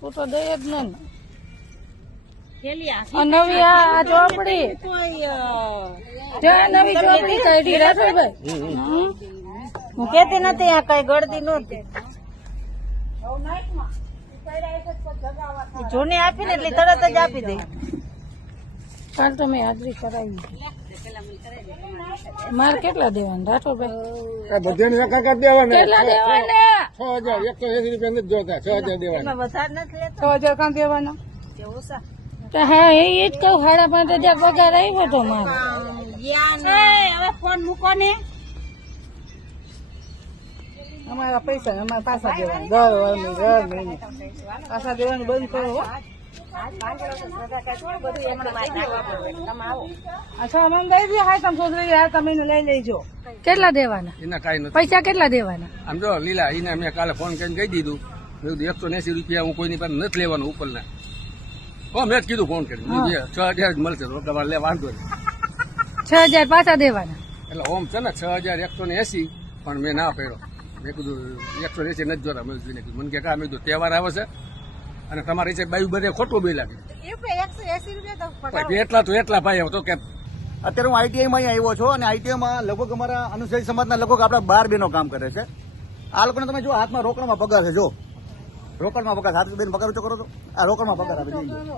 તું તો દઈ જ ને. નવી આ આ ચોપડી ત્યાં નવી ચોપડી કાઢી રાઠોડભાઈ. હું કેતી નથી આ કઈ ગળતી નહોતી. જૂની આપી ને એટલે તરત જ આપી દે. કાલ તો મેં હાજરી કરાવી. મારે કેટલા દેવાના? રાઠોડભાઈ. બધાને દેવાના. કેટલા દેવાના? છ હજાર એકસો એસી રૂપિયા નથી જોતા છ હજાર દેવાના. વધારે નથી લેતો? છ હજાર કાં દેવાના? તો હા એ જ કહું સાડા પાંચ હજાર પગાર આવ્યો તો મારો. હવે ફોન મૂકો ને. અમારા પૈસા અમારા પાછા દેવાના. દર વર્ષે દર મહિને. પાછા દેવાનું બંધ કરો કેટલા દેવાના? એના કાંઈ નથી. પૈસા કેટલા દેવાના? આમ જો લીલા એને મેં કાલે ફોન કરીને કહી દીધું. મેં કીધું એકસો એસી રૂપિયા હું કોઈની પાસે નથી લેવાનું ઉપરના. હો મેં જ કીધું ફોન કીધું, છ હજાર જ મળશે તમારે લે વાંધો નહીં. છ હજાર પાછા દેવાના? એટલે ઓમ છે ને છ હજાર એકસો ને એસી પણ મેં ના પડ્યો મેં કીધું એકસો ને એસી નથી જોતા. મેં મને કે કા? મેં કીધું તહેવાર આવે છે. અને તમારી છે બાયુ બધે ખોટું બી લાગે. એટલા તો એટલા ભાઈ તો કે અત્યારે હું આઈટીઆઈમાં અહીં આવ્યો છું અને આઈટીઆઈમાં લગભગ અમારા અનુસૂચિત સમાજના લગભગ આપણા બાર બહેનો કામ કરે છે. આ લોકોને તમે જો હાથમાં રોકડમાં પગાર છે જો. રોકડમાં પગાર હાથ બેન પગાર ઊંચો કરો તો. આ રોકડમાં પગાર આવી જોઈએ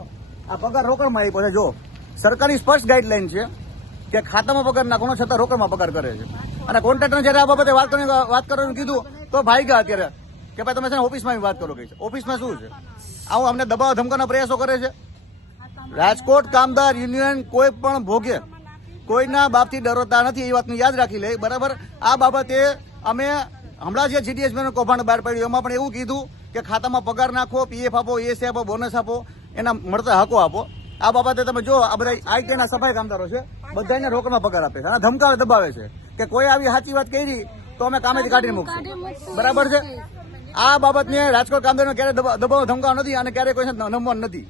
આ પગાર રોકડમાં આપ્યો છે જો. સરકારી સ્પષ્ટ ગાઈડલાઈન છે કે ખાતામાં પગાર નાખવાનો છતાં રોકડમાં પગાર કરે છે. અને કોન્ટ્રાક્ટરને જયારે આ બાબતે વાત કરવાની વાત કરવાનું કીધું તો ભાઈ ગયા અત્યારે. કે ભાઈ તમે છે ઓફિસમાં વાત કરો કે ઓફિસમાં શું છે? આવું અમને દબાવ ધમકાના પ્રયાસો કરે છે. રાજકોટ કામદાર યુનિયન કોઈ પણ ભોગે. કોઈના બાપથી ડરતા નથી, એ વાતને યાદ રાખી લે. બરાબર? આ બાબતે અમે હમણાં જે જીડીએસબીનું કૌભાંડ બહાર પાડ્યું. એમાં પણ એવું કીધું કે ખાતામાં પગાર નાખો પીએફ આપો એસી આપો બોનસ આપો, એના મળતા હકો આપો. આ બાબતે તમે જો, આ બધા આઈટીના સફાઈ કામદારો છે બધાને રોકડમાં પગાર આપે છે અને ધમકાવે, દબાવે છે કે કોઈ આવી સાચી વાત કરી, તો અમે કામેથી કાઢી મૂકશું. બરાબર છે? આ બાબતને રાજકોટ કામદારોને ક્યારે દબાવ ધમકાવ નથી અને ક્યારે કોઈ નમવાનું નથી